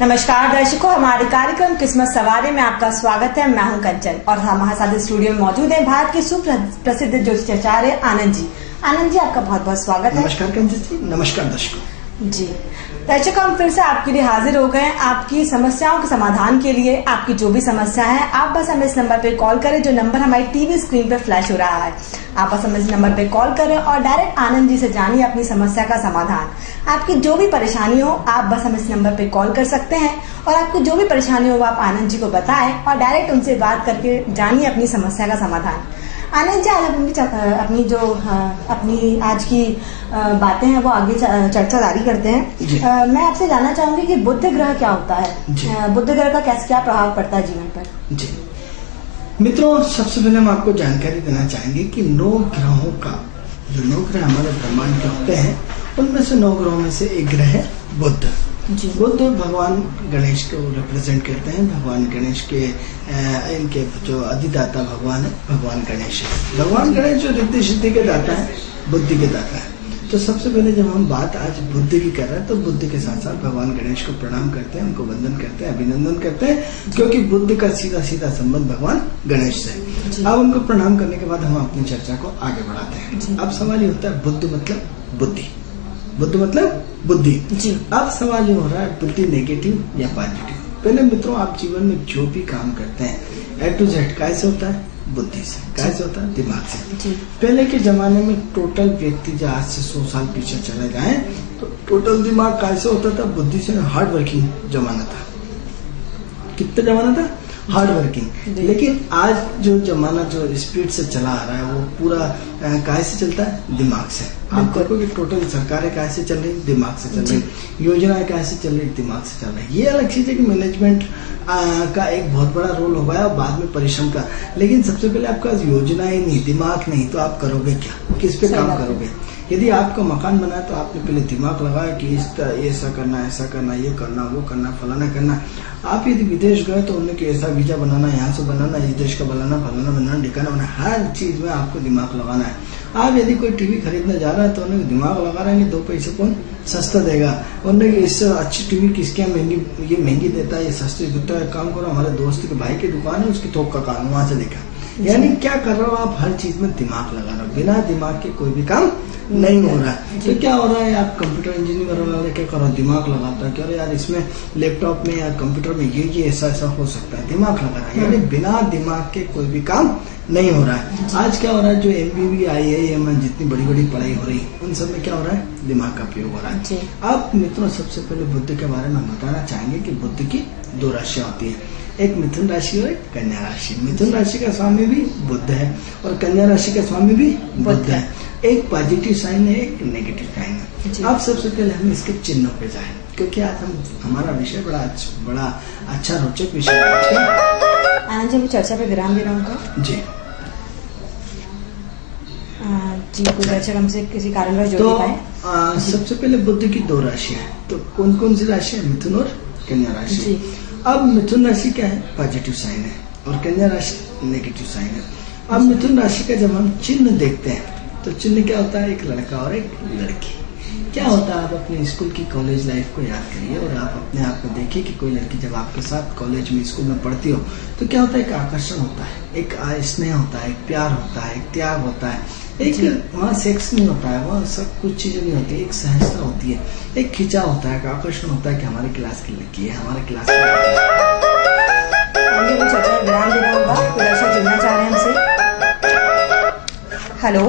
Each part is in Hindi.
नमस्कार दर्शकों, हमारे कार्यक्रम किस्मत सवारी में आपका स्वागत है। मैं हूं कंचन और हमारे साथ स्टूडियो में मौजूद है भारत के सुप्रसिद्ध ज्योतिषाचार्य आनंद जी। आनंद जी, आपका बहुत बहुत स्वागत है। नमस्कार कंचन जी। नमस्कार दर्शकों जी। दर्शकों, हम फिर से आपके लिए हाजिर हो गए आपकी समस्याओं के समाधान के लिए। आपकी जो भी समस्या है, आप बस हमें इस नंबर पे कॉल करें जो नंबर हमारी टीवी स्क्रीन पे फ्लैश हो रहा है। आप बस हमें इस नंबर पे कॉल करें और डायरेक्ट आनंद जी से जानिए अपनी समस्या का समाधान। आपकी जो भी परेशानी हो, आप बस हम इस नंबर पे कॉल कर सकते हैं और आपकी जो भी परेशानी हो वो आप आनंद जी को बताएं और डायरेक्ट उनसे बात करके जानिए अपनी समस्या का समाधान। आनंद जी, आज अपनी आज की बातें हैं वो आगे चर्चा जारी करते हैं। मैं आपसे जानना चाहूंगी कि बुध ग्रह क्या होता है, बुध ग्रह का क्या प्रभाव पड़ता है जीवन पर। जी मित्रों, सबसे पहले हम आपको जानकारी देना चाहेंगे कि 9 ग्रहों का जो 9 ग्रह हमारे ब्रह्मांड के होते हैं, उनमें से 9 ग्रहों में से एक ग्रह है बुध। बुध भगवान गणेश को रिप्रेजेंट करते हैं। भगवान गणेश के इनके जो अधिदाता भगवान है, भगवान गणेश है। भगवान गणेश जो रिद्धि सिद्धि के दाता है, बुद्धि के दाता है। तो सबसे पहले जब हम बात आज बुद्धि की कर रहे हैं तो बुद्धि के साथ साथ भगवान गणेश को प्रणाम करते हैं, उनको वंदन करते हैं, अभिनंदन करते हैं, क्योंकि बुद्धि का सीधा सीधा संबंध भगवान गणेश से। अब उनको प्रणाम करने के बाद हम अपनी चर्चा को आगे बढ़ाते हैं। अब सवाल ये होता है, बुद्धि मतलब बुद्धि, बुद्धि मतलब बुद्धि। अब सवाल ये हो रहा है, बुद्धि नेगेटिव या पॉजिटिव। पहले मित्रों, आप जीवन में जो भी काम करते हैं A to Z कैसे होता है? बुद्धि से। कैसे होता है? दिमाग से। पहले के जमाने में टोटल व्यक्ति जो आज से 100 साल पीछे चले जाए तो टोटल दिमाग कैसे होता था? बुद्धि से। हार्ड वर्किंग जमाना था। कितना जमाना था? Hard working. लेकिन आज जो जमाना जो स्पीड से चला आ रहा है वो पूरा कैसे चलता है? दिमाग से। आप देखो कि टोटल सरकारें कैसे चल रही? दिमाग से चल रही। योजनाएं कैसे चल रही? दिमाग से चल रही। ये अलग चीज है कि मैनेजमेंट का एक बहुत बड़ा रोल होगा और बाद में परिश्रम का। लेकिन सबसे पहले आपका योजना ही नहीं, दिमाग नहीं, तो आप करोगे क्या? किस पे काम करोगे? यदि आपका मकान बना है तो आपने पहले दिमाग लगाया कि ऐसा करना, ऐसा करना, ये करना, वो करना, फलाना करना। आप यदि विदेश गए तो उन्हें ऐसा वीजा बनाना, यहाँ से बनाना, इस देश का बनाना, फलाना बनाना, ठिकाना बनाना, हर चीज में आपको दिमाग लगाना है। आप यदि कोई टीवी खरीदने जा रहा है तो उन्हें दिमाग लगा रहे हैं, 2 पैसे कौन सस्ता देगा, उन्हें इससे अच्छी टीवी किसके ये महंगी देता है, ये सस्ती देता है। काम करो, हमारे दोस्त के भाई की दुकान है, उसकी थोक का काम, वहां से देखा। यानी क्या कर रहे हो आप? हर चीज में दिमाग लगा रहे हो। बिना दिमाग के कोई भी काम नहीं हो रहा है। तो क्या हो रहा है? आप कंप्यूटर इंजीनियर वाले क्या करो? दिमाग लगाता है कि अरे यार इसमें लैपटॉप में या कंप्यूटर में ये ऐसा ऐसा हो सकता है, दिमाग लगा रहा है। यानी बिना दिमाग के कोई भी काम नहीं हो रहा है। आज क्या हो रहा है? जो MBB IIM जितनी बड़ी बड़ी पढ़ाई हो रही है, उन सब में क्या हो रहा है? दिमाग का उपयोग हो रहा है। अब मित्रों, सबसे पहले बुद्ध के बारे में हम बताना चाहेंगे कि बुद्ध की 2 राशियां होती है, एक मिथुन राशि और एक कन्या राशि। मिथुन राशि का स्वामी भी बुध है और कन्या राशि का स्वामी भी बुध है। एक पॉजिटिव साइन है, एक नेगेटिव साइन है। अब सबसे पहले हम इसके चिन्हों पे जाएं, क्योंकि आज हमारा विषय बड़ा अच्छा रोचक विषय है। आज मैं चर्चा पे विराम दे रहा हूँ जी। कोई दर्शक हमसे किसी कारणवश जुड़ नहीं पाए। सबसे पहले बुध की 2 राशियां हैं, तो कौन कौन सी राशि है? मिथुन और कन्या राशि। अब मिथुन राशि क्या है? पॉजिटिव साइन है और कन्या राशि नेगेटिव साइन है। अब मिथुन राशि का जब हम चिन्ह देखते हैं तो चिन्ह क्या होता है? एक लड़का और एक लड़की। क्या होता है? आप अपने स्कूल की कॉलेज लाइफ को याद करिए और आप अपने आप को देखिए कि कोई लड़की जब आपके साथ कॉलेज में, स्कूल में पढ़ती हो तो क्या होता है? एक आकर्षण होता है, एक स्नेह होता है, एक प्यार होता है, एक त्याग होता है, एक वहाँ सेक्स नहीं होता है, वहाँ सब कुछ चीजें नहीं होती, एक सहजता होती है, एक खिंचा होता है, एक आकर्षण होता है कि हमारे क्लास की लड़की है, हमारे क्लास की विराम देना होगा। कोई दर्शक जुड़ना चाह रहे हैं हमसे। हेलो,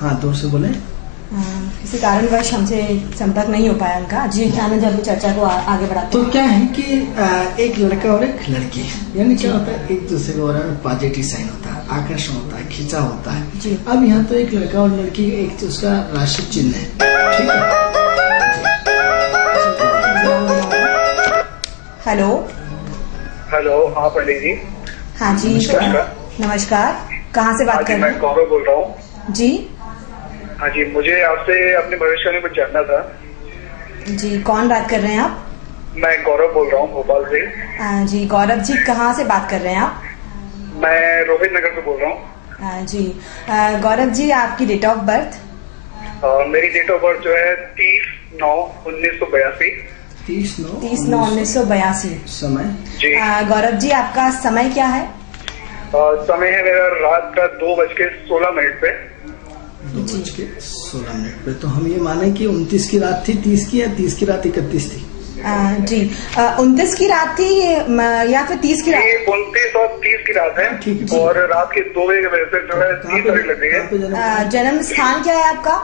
हाँ, दूर से बोले। किसी कारणवश हमसे संपर्क नहीं हो पाया उनका। जी, आनंद, अपनी चर्चा को आगे बढ़ाते तो क्या है कि एक लड़का और एक लड़की है, यानी क्या होता है? एक दूसरे के बारे में पॉजिटिव साइन होता है, आकर्षण होता है, खिंचा होता है। अब यहाँ तो एक लड़का और लड़की, एक उसका राशि चिन्ह है, ठीक है। हेलो हेलो, हाँ पंडित जी। हाँ जी, नमस्कार। कहाँ से बात कर रहे हैं? मैं गौरव बोल रहा हूँ जी। हाँ जी, मुझे आपसे अपने भविष्य में कुछ जानना था। जी, कौन बात कर रहे हैं आप? मैं गौरव बोल रहा हूँ भोपाल से। जी गौरव जी, कहाँ से बात कर रहे हैं आप? मैं रोहित नगर से बोल रहा हूँ। जी गौरव जी, आपकी डेट ऑफ बर्थ? मेरी डेट ऑफ बर्थ जो है 30 30/9/1982। 30/9/1982। समय जी। गौरव जी, आपका समय क्या है? समय है मेरा रात का 2:16 पे। 2:16 पे। तो हम ये माने कि 29 की रात थी 30 की, या 30 की रात 31 थी? जी, 29 की रात थी या फिर 30 की रात? 29 और 30 की रात है। ठीक है। और रात के 2 बजे की वजह से जो है 30 तारीख लग गई है। जन्म स्थान क्या है आपका?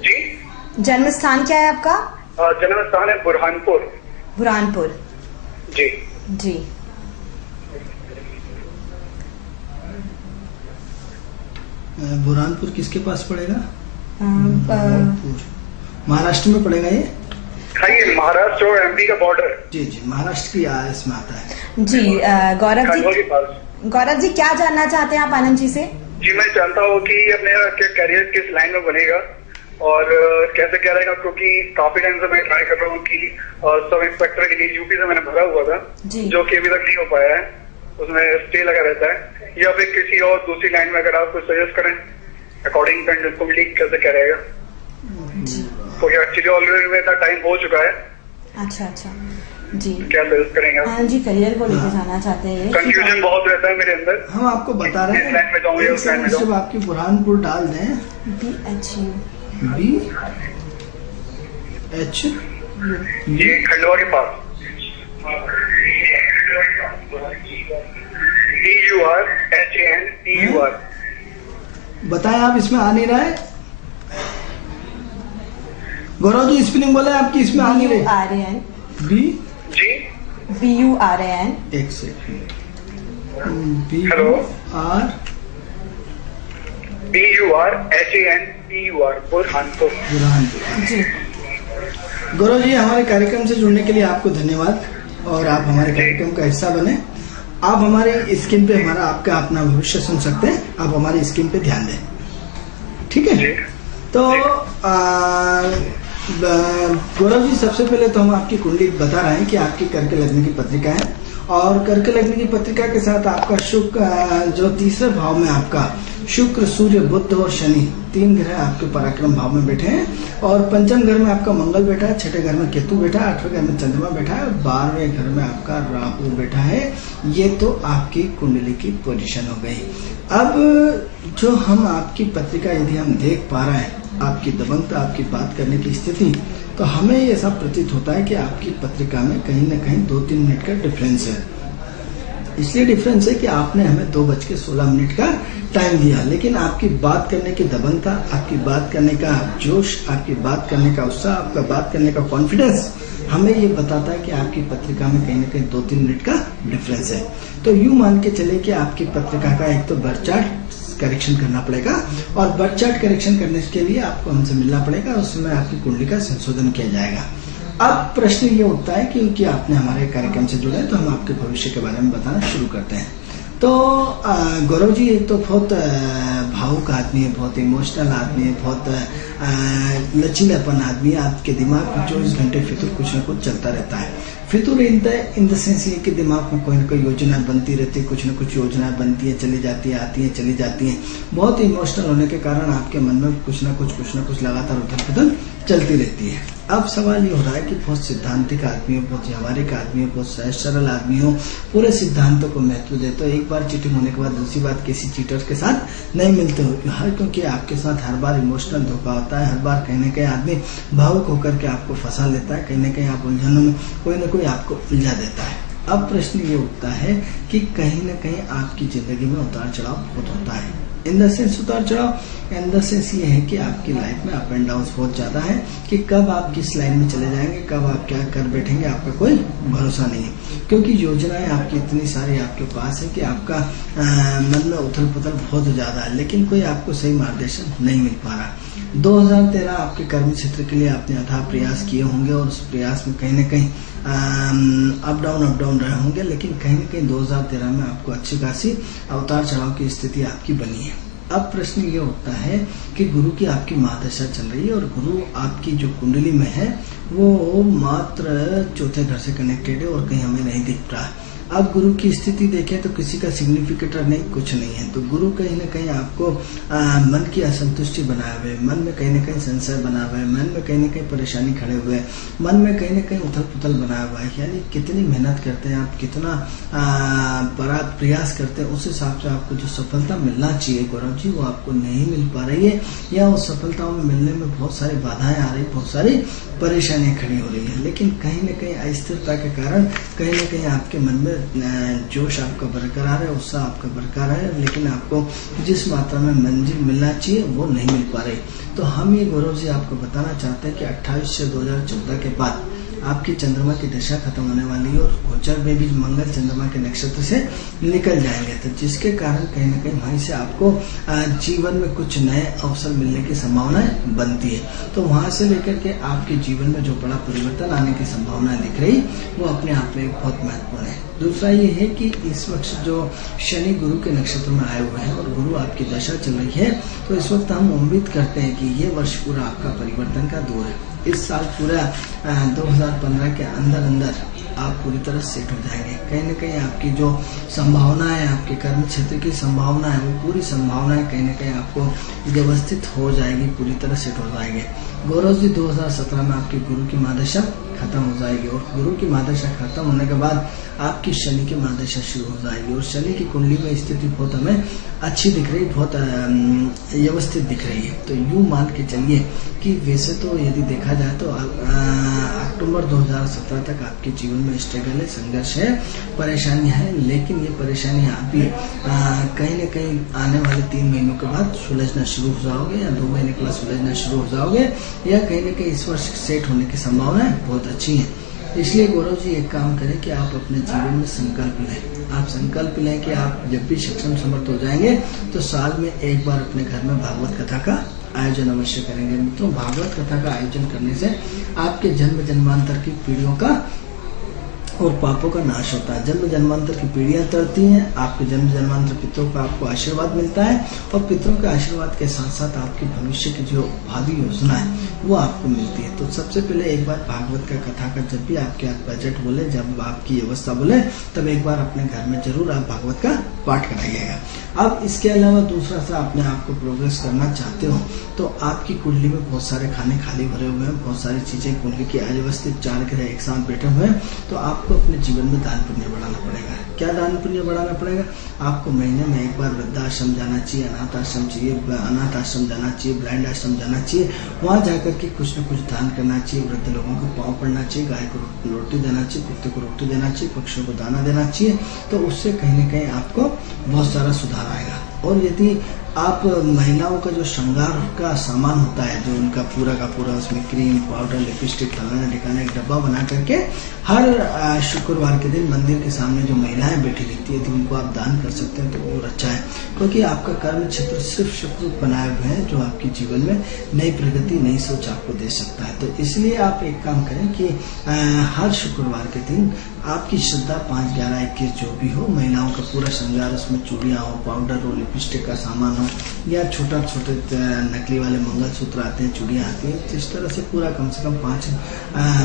जी, जन्म स्थान क्या है आपका? जन्म स्थान है बुरहानपुर। बुरहानपुर। जी जी। बुरहानपुर किसके पास पड़ेगा? महाराष्ट्र में पड़ेगा ये? हाँ, ये महाराष्ट्र और MP का बॉर्डर। जी जी, महाराष्ट्र की इसमें आता है। जी, गौरव खंडवा के पास। जी, गौरव जी क्या जानना चाहते हैं आप आनंद जी से? जी, मैं जानता हूँ कि अपने करियर किस लाइन में बनेगा और कैसे क्या रहेगा, क्योंकि काफी टाइम से मैं ट्राई कर रहा हूँ कि सब इंस्पेक्टर के लिए यूपी से मैंने भरा हुआ था, जो कि अभी तक नहीं हो पाया है, उसमें स्टे लगा रहता है। या फिर किसी और दूसरी लाइन में अगर आप कुछ सजेस्ट करें अकॉर्डिंग कंपनी कैसे क्या रहेगा, क्योंकि एक्चुअली ऑलरेडी में इतना टाइम हो चुका है। अच्छा जी, क्या सजेस्ट करेंगे आप? आनंद जी करियर को लेकर जाना चाहते हैं। कंफ्यूजन बहुत रहता है मेरे अंदर। हम आपको बता रहे हैं, इस लाइन में जाऊँ या उस लाइन में जाऊँ। जब आपकी बुरहानपुर डाल दें BHU ये खंडवा के पास TURHANTUR। बताएं आप, इसमें आ नहीं रहा है? गौरव जी स्पेलिंग बोले आपकी, इसमें आ नहीं रही। BURAN बी जी BURAN। एक सेकंड। हेलो। TURHANTUR बुरहानपुर। जी। गौरव जी, हमारे कार्यक्रम से जुड़ने के लिए आपको धन्यवाद, और आप हमारे कार्यक्रम का हिस्सा बने। आप हमारे स्क्रीन पे हमारा आपका अपना भविष्य सुन सकते हैं, आप हमारी स्क्रीन पे ध्यान दें, ठीक है? तो गौरव जी, सबसे पहले तो हम आपकी कुंडली बता रहे हैं कि आपकी कर्क लग्न की पत्रिका है, और कर्क लग्न की पत्रिका के साथ आपका शुक्र जो तीसरे भाव में आपका शुक्र, सूर्य, बुध और शनि 3 ग्रह आपके पराक्रम भाव में बैठे हैं, और पंचम घर में आपका मंगल बैठा है, छठे घर में केतु बैठा है, 8वें घर में चंद्रमा बैठा है, और 12वें घर में आपका राहु बैठा है। ये तो आपकी कुंडली की पोजीशन हो गई। अब जो हम आपकी पत्रिका यदि हम देख पा रहे हैं, आपकी दबंगता, आपकी बात करने की स्थिति, तो हमें ऐसा प्रतीत होता है कि आपकी पत्रिका में कहीं न कहीं 2-3 मिनट का डिफरेंस है। इसलिए डिफरेंस है कि आपने हमें 2:16 का टाइम दिया, लेकिन आपकी बात करने की दबंगता, आपकी बात करने का जोश, आपकी बात करने का उत्साह, आपका बात करने का कॉन्फिडेंस हमें ये बताता है कि आपकी पत्रिका में कहीं न कहीं 2-3 मिनट का डिफरेंस है। तो यूं मान के चले कि आपकी पत्रिका का एक तो बर्थ चार्ट करेक्शन करना पड़ेगा, और बर्थ चार्ट करेक्शन करने के लिए आपको हमसे मिलना पड़ेगा, उसमें आपकी कुंडली का संशोधन किया जाएगा। अब प्रश्न ये उठता है, क्योंकि आपने हमारे कार्यक्रम से जुड़े, तो हम आपके भविष्य के बारे में बताना शुरू करते हैं। तो गौरव जी एक तो बहुत भावुक आदमी है, बहुत इमोशनल आदमी है, बहुत लचीलापन आदमी है। आपके दिमाग में 24 घंटे फितूर कुछ न कुछ चलता रहता है। फितूर इन द सेंस ये कि दिमाग में कोई न कोई योजना बनती रहती है, कुछ न कुछ योजना बनती है, चली जाती है, आती है, चली जाती है। बहुत इमोशनल होने के कारण आपके मन में कुछ न कुछ लगातार उथल पुथल चलती रहती है। अब सवाल ये हो रहा है कि बहुत सिद्धांतिक आदमी हो, बहुत व्यावहारिक आदमी हो, बहुत सहज सरल आदमी हो, पूरे सिद्धांतों को महत्व देते हो। एक बार चीटिंग होने के बाद दूसरी बात किसी चीटर के साथ नहीं मिलते हो, क्योंकि आपके साथ हर बार इमोशनल धोखा होता है। हर बार कहीं न कहीं आदमी भावुक होकर के आपको फंसा लेता है, कहीं न कहीं आप उलझनों में कोई न कोई आपको उलझा देता है। अब प्रश्न ये उठता है कि कहीं न कहीं आपकी जिंदगी में उतार चढ़ाव बहुत होता है। इन द सेंस उतार चढ़ाव इन द सेंस ये है कि आपकी लाइफ में अप एंड डाउन बहुत ज्यादा है, कि कब आप किस लाइन में चले जाएंगे, कब आप क्या कर बैठेंगे, आपका कोई भरोसा नहीं है। क्योंकि योजनाएं आपकी इतनी सारी आपके पास है कि आपका मन में उथल पुथल बहुत ज्यादा है, लेकिन कोई आपको सही मार्गदर्शन नहीं मिल पा रहा। 2013 आपके कर्म क्षेत्र के लिए आपने अथाह प्रयास किए होंगे, और उस प्रयास में कहीं न कहीं अप डाउन रहे होंगे, लेकिन कहीं न कहीं 2013 में आपको अच्छी खासी उतार चढ़ाव की स्थिति आपकी बनी है। अब प्रश्न ये उठता है कि गुरु की आपकी महादशा चल रही है, और गुरु आपकी जो कुंडली में है वो मात्र चौथे घर से कनेक्टेड है, और कहीं हमें नहीं दिख रहा। आप गुरु की स्थिति देखें तो किसी का सिग्निफिकेटर नहीं, कुछ नहीं है। तो गुरु कहीं ना कहीं आपको मन की असंतुष्टि बनाए हुए, मन में कहीं ना कहीं संशय बना हुआ है, मन में कहीं ना कहीं परेशानी खड़े हुए, मन में कहीं ना कहीं उथल पुथल बनाया हुआ है। यानी कितनी मेहनत करते हैं आप, कितना प्रयास करते हैं, उस हिसाब से आपको जो सफलता मिलना चाहिए गौरव जी वो आपको नहीं मिल पा रही है, या उस सफलताओं में मिलने में बहुत सारी बाधाएं आ रही, बहुत सारी परेशानियां खड़ी हो रही है। लेकिन कहीं ना कहीं अस्थिरता के कारण कहीं ना कहीं आपके मन में जोश आपका बरकरार है, उत्साह आपका बरकरार है, लेकिन आपको जिस मात्रा में मंजिल मिलना चाहिए वो नहीं मिल पा रही। तो हम ये गौरव जी आपको बताना चाहते हैं कि 28 से 2014 के बाद आपकी चंद्रमा की दशा खत्म होने वाली है और गोचर में भी मंगल चंद्रमा के नक्षत्र से निकल जाएंगे, तो जिसके कारण कहीं ना कहीं वहीं से आपको जीवन में कुछ नए अवसर मिलने की संभावनाएं बनती है। तो वहां से लेकर के आपके जीवन में जो बड़ा परिवर्तन आने की संभावना दिख रही वो अपने आप में बहुत महत्वपूर्ण है। दूसरा ये है कि इस वक्त जो शनि गुरु के नक्षत्र में आए हुए हैं और गुरु आपकी दशा चल रही है, तो इस वक्त हम उम्मीद करते हैं कि ये वर्ष पूरा आपका परिवर्तन का दौर है। इस साल पूरा 2015 के अंदर आप पूरी तरह सेट हो जाएंगे। कहीं ना कहीं आपकी जो संभावना है, आपके कर्म क्षेत्र की संभावना है, वो पूरी संभावनाएं कहीं ना कहीं आपको व्यवस्थित हो जाएगी, पूरी तरह सेट हो जाएंगे। गौरव जी 2017 में आपकी गुरु की महादशा खत्म हो जाएगी और गुरु की महादशा खत्म होने के बाद आपकी शनि की महादशा शुरू हो जाएगी और शनि की कुंडली में स्थिति बहुत हमें अच्छी दिख रही, बहुत व्यवस्थित दिख रही है। तो यूं मान के चलिए कि वैसे तो यदि देखा जाए तो अक्टूबर 2017 तक आपके जीवन में स्ट्रगल है, संघर्ष है, परेशानियां हैं, लेकिन ये परेशानियां आप भी कहीं न कहीं आने वाले 3 महीनों के बाद सुलझना शुरू हो जाओगे, या 2 महीने के बाद सुलझना शुरू हो जाओगे, या कहीं न कहीं इस वर्ष सेट होने की संभावना बहुत अच्छी है। इसलिए गौरव जी एक काम करें कि आप अपने जीवन में संकल्प लें। आप संकल्प लें कि आप जब भी सक्षम समर्थ हो जाएंगे तो साल में एक बार अपने घर में भागवत कथा का आयोजन अवश्य करेंगे। मित्रों, भागवत कथा का आयोजन करने से आपके जन्म जन्मांतर की पीढ़ियों का और पापों का नाश होता है। जन्म जन्मांतर की पीढ़ियां टलती हैं, आपके जन्म जन्मांतर पितरों का आपको आशीर्वाद मिलता है और पितरों के आशीर्वाद के साथ साथ आपकी भविष्य की जो भावी योजना है वो आपको मिलती है। तो सबसे पहले एक बार भागवत का कथा का जब भी आपके बजट बोले, जब आपकी व्यवस्था बोले, तब एक बार अपने घर में जरूर आप भागवत का पाठ कराइएगा। अब इसके अलावा दूसरा सा अपने आप को प्रोग्रेस करना चाहते हो तो आपकी कुंडली में बहुत सारे खाने खाली भरे हुए हैं, बहुत सारी चीजें कुंडली की अव्यवस्थित 4 ग्रह एक साथ बैठे हुए हैं, तो आपको अपने जीवन में दान पुण्य बढ़ाना पड़ेगा। क्या दान पुण्य बढ़ाना पड़ेगा? आपको महीने में एक बार वृद्धाश्रम जाना चाहिए, अनाथ आश्रम जाना चाहिए, ब्लाइंड आश्रम जाना चाहिए। वहां जाकर के कुछ न कुछ दान करना चाहिए, वृद्ध लोगों को पाँव पड़ना चाहिए, गाय को रोटी देना चाहिए, कुत्ते को रोटी देना चाहिए, पक्षियों को दाना देना चाहिए। तो उससे कहीं न कहीं आपको बहुत सारा सुधार आएगा। और यदि आप महिलाओं का जो श्रृंगार का सामान होता है, जो उनका पूरा का पूरा उसमें क्रीम, पाउडर, लिपस्टिक, फलाना ढिकाना एक डब्बा बना करके हर शुक्रवार के दिन मंदिर के सामने जो महिलाएं बैठी रहती है, तो उनको आप दान कर सकते हैं तो बहुत अच्छा है। क्योंकि आपका कर्म क्षेत्र सिर्फ शुक्र बनाए हुए हैं जो आपके जीवन में नई प्रगति, नई सोच आपको दे सकता है। तो इसलिए आप एक काम करें कि हर शुक्रवार के दिन आपकी श्रद्धा 5, 11, 21 जो भी हो, महिलाओं का पूरा श्रृंगार, उसमें चूड़ियाँ हो, पाउडर हो, लिपस्टिक का सामान हो, या छोटे नकली वाले मंगलसूत्र आते हैं, चूड़ियाँ आती हैं, इस तरह से पूरा कम से कम 5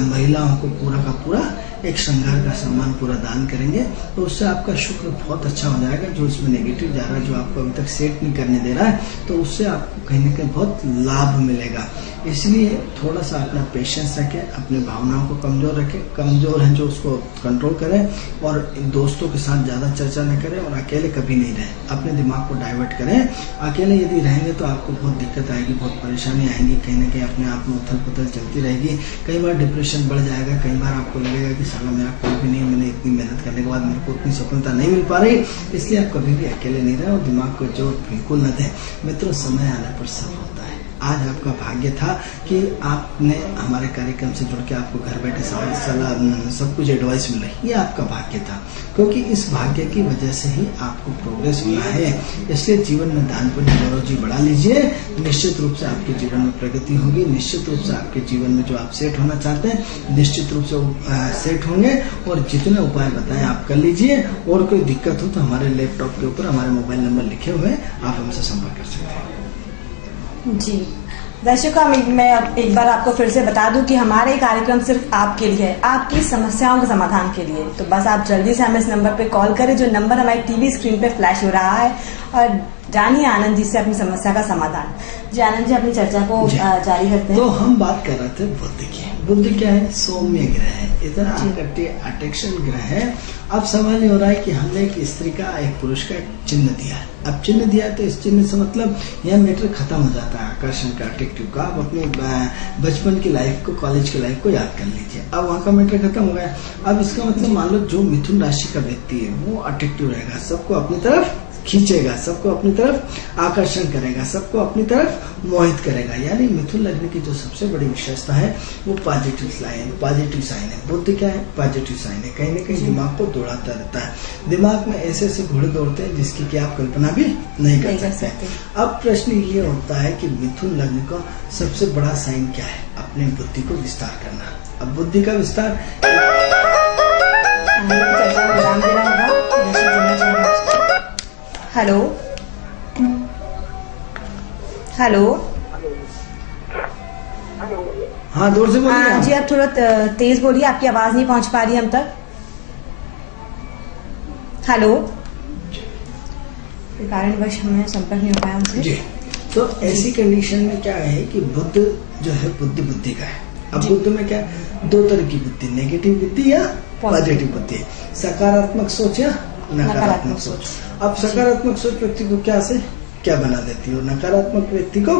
महिलाओं को पूरा का पूरा एक श्रृंगार का सामान पूरा दान करेंगे, तो उससे आपका शुक्र बहुत अच्छा हो जाएगा। जो इसमें नेगेटिव जा रहा है, जो आपको अभी तक सेट नहीं करने दे रहा है, तो उससे आपको कहीं न कहीं बहुत लाभ मिलेगा। इसलिए थोड़ा सा अपना पेशेंस रखें, अपनी भावनाओं को कमजोर रखें, कमजोर है जो उसको कंट्रोल करें, और दोस्तों के साथ ज्यादा चर्चा न करें, और अकेले कभी नहीं रहें। अपने दिमाग को डाइवर्ट करें। अकेले यदि रहेंगे तो आपको बहुत दिक्कत आएगी, बहुत परेशानी आएंगी, कहीं न कहीं अपने आप में उथल पुथल चलती रहेगी। कई बार डिप्रेशन बढ़ जाएगा, कई बार आपको लगेगा कि साला मेरा कोई भी नहीं, मैंने इतनी मेहनत करने के बाद मेरे को उतनी सफलता नहीं मिल पा रही। इसलिए आप कभी भी अकेले नहीं रहे और दिमाग को जोर बिल्कुल न दें। मित्रों, समय आने पर सब होता है। आज आपका भाग्य था कि आपने हमारे कार्यक्रम से जुड़ के आपको घर बैठे सलाह सब कुछ एडवाइस मिल रही, ये आपका भाग्य था। क्योंकि इस भाग्य की वजह से ही आपको प्रोग्रेस मिला है। इसलिए जीवन में दान पुण्य गौरव जी बढ़ा लीजिए, निश्चित रूप से आपके जीवन में प्रगति होगी। निश्चित रूप से आपके जीवन में जो आप सेट होना चाहते हैं निश्चित रूप से सेट होंगे। और जितने उपाय बताएं आप कर लीजिए। और कोई दिक्कत हो तो हमारे लैपटॉप के ऊपर हमारे मोबाइल नंबर लिखे हुए, आप हमसे संपर्क कर सकते हैं। जी, दर्शकों, मैं एक बार आपको फिर से बता दूं कि हमारा ये कार्यक्रम सिर्फ आपके लिए है, आपकी समस्याओं के समाधान के लिए। तो बस आप जल्दी से हमें इस नंबर पे कॉल करें जो नंबर हमारी टीवी स्क्रीन पे फ्लैश हो रहा है, और जानिए आनंद जी से अपनी समस्या का समाधान। जी आनंद जी, अपनी चर्चा को जारी करते हैं। तो हम बात कर रहे थे बुध की। बुध क्या है? सौम्य ग्रह है, इतना अट्रैक्शन ग्रह है। अब सवाल ये हो रहा है कि हमने एक स्त्री का, एक पुरुष का एक चिन्ह दिया है। अब चिन्ह दिया है तो इस चिन्ह से मतलब यह मैटर खत्म हो जाता है आकर्षण का, अट्रैक्टिव का। आप अपने बचपन की लाइफ को, कॉलेज की लाइफ को याद कर लीजिए। अब वहाँ का मैटर खत्म हो गया। अब इसका मतलब मान लो जो मिथुन राशि का व्यक्ति है वो अट्रैक्टिव रहेगा, सबको अपनी तरफ खींचेगा, सबको अपनी तरफ आकर्षण करेगा, सबको अपनी तरफ मोहित करेगा। यानी मिथुन लग्न की जो सबसे बड़ी विशेषता है वो पॉजिटिव साइन है। बुध क्या है? पॉजिटिव साइन है। कहीं ना कहीं दिमाग को दौड़ाता रहता है। दिमाग में ऐसे ऐसे घोड़े दौड़ते हैं जिसकी कि आप कल्पना भी नहीं कर सकते। अब प्रश्न ये होता है कि मिथुन लग्न का सबसे बड़ा साइन क्या है? अपने बुद्धि को विस्तार करना। अब बुद्धि का विस्तार हेलो हेलो, हाँ जोर से बोलिए। हाँ जी, आप थोड़ा तेज बोलिए, आपकी आवाज नहीं पहुंच पा रही हम तक। हेलो, कारणवश हमें संपर्क नहीं हो पाया हमसे जी। तो ऐसी कंडीशन में क्या है कि बुध जो है बुद्धि का है। अब बुद्ध में क्या, दो तरह की बुद्धि, नेगेटिव बुद्धि या पॉजिटिव बुद्धि, सकारात्मक सोच या नकारात्मक सोच। अब सकारात्मक सोच व्यक्ति को क्या बना देती है, नकारात्मक व्यक्ति को।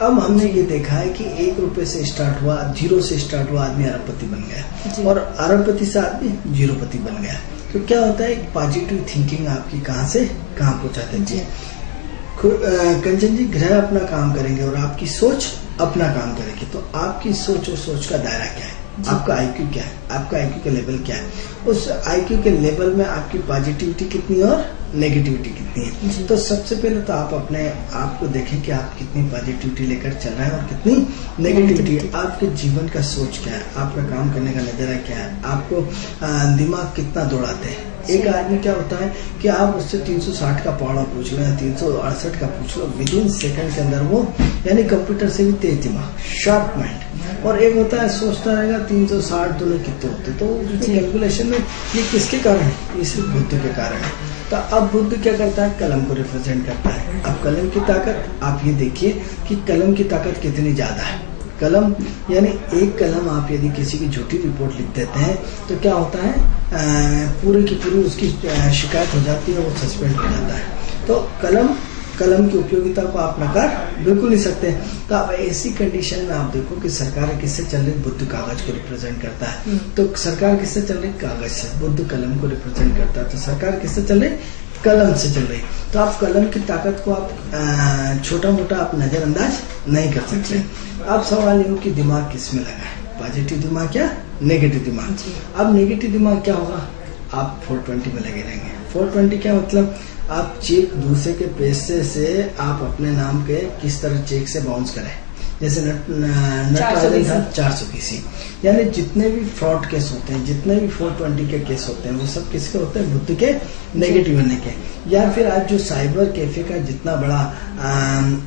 अब हमने ये देखा है कि 1 रुपए से स्टार्ट हुआ, 0 से स्टार्ट हुआ, आदमी अरबपति बन गया, और अरबपति से आदमी 0पति बन गया। तो क्या होता है, एक पॉजिटिव थिंकिंग आपकी कहाँ से कहाँ पहुंचा देती है। कंचन जी, ग्रह अपना काम करेंगे और आपकी सोच अपना काम करेगी। तो आपकी सोच और सोच का दायरा क्या है, आपका आईक्यू क्या है, आपका आईक्यू का लेवल क्या है, उस आईक्यू के लेवल में आपकी पॉजिटिविटी कितनी और नेगेटिविटी कितनी है। तो सबसे पहले तो आप अपने आप को देखें कि आप कितनी पॉजिटिविटी लेकर चल रहे हैं और कितनी नेगेटिविटी है। आपके जीवन का सोच क्या है, आपका काम करने का नजरिया क्या है, आपको दिमाग कितना दौड़ाते हैं। एक आदमी क्या होता है कि आप उससे 360 का पौड़ा पूछ लो या 368 का पूछ लो, विद इन सेकंड के अंदर वो, यानी कंप्यूटर से भी तेज दिमाग, शार्प माइंड। और एक होता है सोचता रहेगा 360 दोनों कितने होते, तो कैलकुलेशन में ये किसके कारण है, ये सिर्फ बुद्ध के कारण है। तो अब बुद्ध क्या करता है, कलम को रिप्रेजेंट करता है। अब कलम की ताकत आप ये देखिए कि कलम की ताकत कितनी ज्यादा है। कलम यानी एक कलम, आप यदि किसी की झूठी रिपोर्ट लिख देते हैं तो क्या होता है, पूरी की पूरी उसकी शिकायत हो जाती है, वो सस्पेंड हो जाता है। तो कलम की उपयोगिता को आप नकार बिल्कुल नहीं सकते। तो अब ऐसी कंडीशन में आप देखो कि सरकार किससे चल रही, बुद्ध कागज को रिप्रेजेंट करता है। तो सरकार किससे चल रही, कागज से। बुद्ध कलम को रिप्रेजेंट करता है, तो सरकार किससे चल रही, कलम से चल रही। तो आप कलम की ताकत को आप छोटा मोटा आप नजरअंदाज नहीं कर सकते। अब सवाल ये हो कि दिमाग किस में लगा है, पॉजिटिव दिमाग या नेगेटिव दिमाग। अब नेगेटिव दिमाग क्या होगा, आप 420 में लगे रहेंगे। 420 क्या मतलब, आप चेक दूसरे के पैसे से आप अपने नाम के किस तरह चेक से बाउंस करें। जैसे नट 420, यानी जितने भी फ्रॉड केस होते हैं, जितने भी 420 के केस होते हैं, वो सब किसके होते हैं, बुद्ध के नेगेटिव होने के। या फिर आज जो साइबर कैफे का जितना बड़ा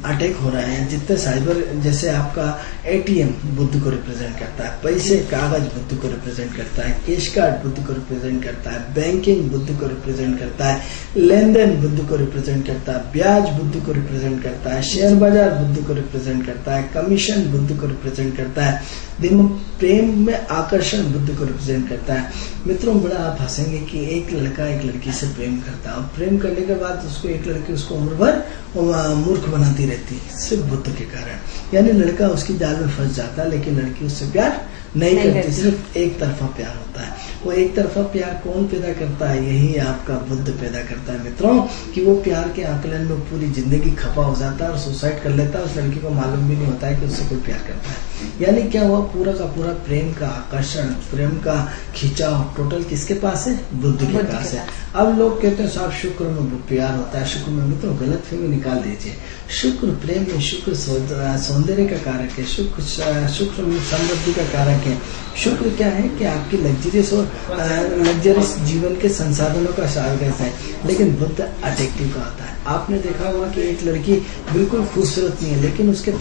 अटैक हो रहा है, जितने साइबर, जैसे आपका एटीएम बुद्ध को रिप्रेजेंट करता है, पैसे कागज बुद्ध को रिप्रेजेंट करता है, कैश कार्ड बुद्ध को रिप्रेजेंट करता है, बैंकिंग बुद्ध को रिप्रेजेंट करता है, लेन देन बुद्ध को रिप्रेजेंट करता है, ब्याज बुद्ध को रिप्रेजेंट करता है, शेयर बाजार बुद्ध को रिप्रेजेंट करता है, कमीशन बुद्ध को रिप्रेजेंट करता है, प्रेम में आकर्षण बुद्ध को रिप्रेजेंट करता है। मित्रों, बड़ा आप हंसेंगे कि एक लड़का एक लड़की से प्रेम करता है और प्रेम करने के बाद उसको एक लड़की उसको उम्र भर मूर्ख बनाती रहती है, सिर्फ बुद्ध के कारण। यानी लड़का उसकी जाल में फंस जाता है, लेकिन लड़की उससे प्यार नहीं करती, सिर्फ एक तरफा प्यार होता है। वो एक तरफा प्यार कौन पैदा करता है, यही आपका बुद्ध पैदा करता है मित्रों, कि वो प्यार के आकलन में पूरी जिंदगी खपा हो जाता है और सुसाइड कर लेता है। उस लड़की को मालूम भी नहीं होता है कि उससे कोई प्यार करता है। यानी क्या हुआ, पूरा का पूरा प्रेम का आकर्षण, प्रेम का खिंचाव टोटल किसके पास है, बुद्ध के पास है। अब लोग कहते हैं साहब शुक्र में प्यार होता है, शुक्र में, मित्रों गलत फहमी निकाल दीजिए। शुक्र प्रेम में, शुक्र सौंदर्य का कारक है, शुक्र समृद्धि का कारक है। शुक्र क्या है कि आपकी लग्जरियस जीवन के संसाधनों का सारगस है, लेकिन बुद्ध अट्रैक्टिव का होता है। आपने देखा होगा कि एक लड़की बिल्कुल खूबसूरत नहीं है, लेकिन उसके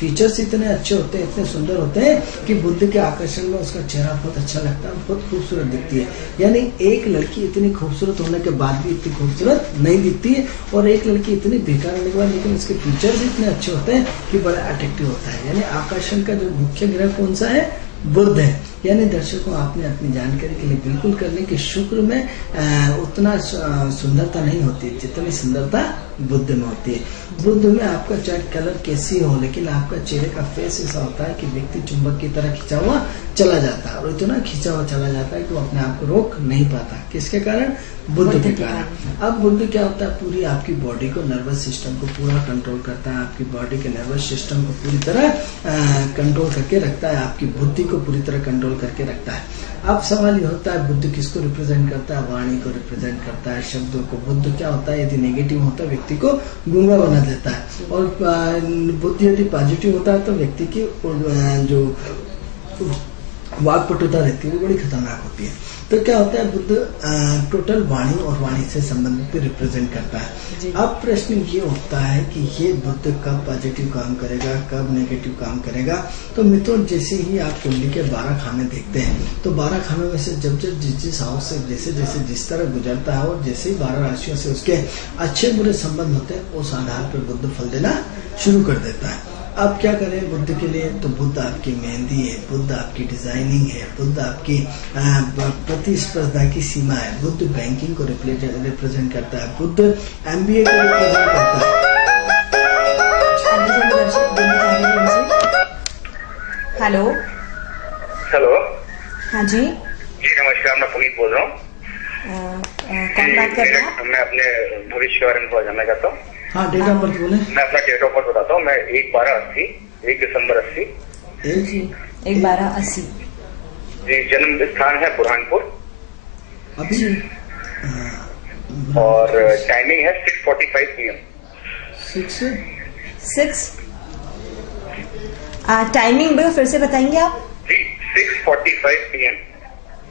फीचर्स इतने अच्छे होते हैं, इतने सुंदर होते हैं कि बुद्ध के आकर्षण में उसका चेहरा बहुत अच्छा लगता है, बहुत खूबसूरत दिखती है। यानी एक लड़की इतनी खूबसूरत होने के बाद भी इतनी खूबसूरत नहीं दिखती है, और एक लड़की इतनी बेकार होने के बाद लेकिन उसके फीचर्स इतने अच्छे होते हैं कि बड़ा अट्रैक्टिव होता है। यानी आकर्षण का जो मुख्य ग्रह कौन सा है? बुध है। यानी दर्शकों, आपने अपनी जानकारी के लिए बिल्कुल कर लें कि शुक्र में उतना सुंदरता नहीं होती जितनी सुंदरता बुध में होती है। बुध में आपका चाहे कलर कैसी हो, लेकिन आपका चेहरे का फेस ऐसा होता है कि व्यक्ति चुंबक की तरह खिंचा हुआ चला जाता है, और इतना खिंचा हुआ चला जाता है कि वो अपने आप को रोक नहीं पाता। किसके कारण? बुध के कारण। अब बुध क्या होता है? पूरी आपकी बॉडी को, नर्वस सिस्टम को पूरा कंट्रोल करता है, आपकी बॉडी के नर्वस सिस्टम को पूरी तरह कंट्रोल करके रखता है, आपकी बुद्धि को पूरी तरह कंट्रोल करके रखता है। अब सवाल ये होता है, बुद्ध किसको रिप्रेजेंट करता है? वाणी को रिप्रेजेंट करता है, शब्दों को। बुद्ध क्या होता है? यदि नेगेटिव होता है व्यक्ति को गूंगा बना देता है, और बुद्ध यदि पॉजिटिव होता है तो व्यक्ति की जो वाक्पटुता रहती है वो बड़ी खतरनाक होती है। तो क्या होता है? बुद्ध टोटल वाणी और वाणी से संबंधित रिप्रेजेंट करता है। अब प्रश्न ये उठता है कि ये बुद्ध कब पॉजिटिव काम करेगा, कब नेगेटिव काम करेगा? तो मित्रों, जैसे ही आप कुंडली के 12 खाने देखते हैं, तो 12 खानों में से जब जिस हाउस से जैसे जैसे जिस तरह गुजरता है, और जैसे ही 12 राशियों से उसके अच्छे बुरे संबंध होते हैं, उस आधार पर बुद्ध फल देना शुरू कर देता है। अब क्या करें बुद्ध के लिए? तो बुद्ध आपकी मेहंदी है, बुद्ध आपकी डिजाइनिंग है, बुद्ध आपकी प्रतिस्पर्धा की सीमा है, बुद्ध बैंकिंग को रिप्रेजेंट करता है, बुद्ध MBA को रिप्रेजेंट करता है। Hello hello. हाँ जी नमस्कार, मैं पुनीत बोल रहा हूँ। कौन बात कर रहे हैं? मैं अपने भविष्य के बारे में जानना चाहता हूँ। हाँ, डेट ऑफ बर्थ बोले। मैं अपना डेट ऑफ बर्थ बताता हूँ। मैं 1/12/80, 1 दिसंबर 80। 1/12/80 जी। जन्म स्थान है बुरहानपुर। अभी और टाइमिंग है 6:45 PM। 6 टाइमिंग फिर से बताएंगे आप? जी, 6:45 PM।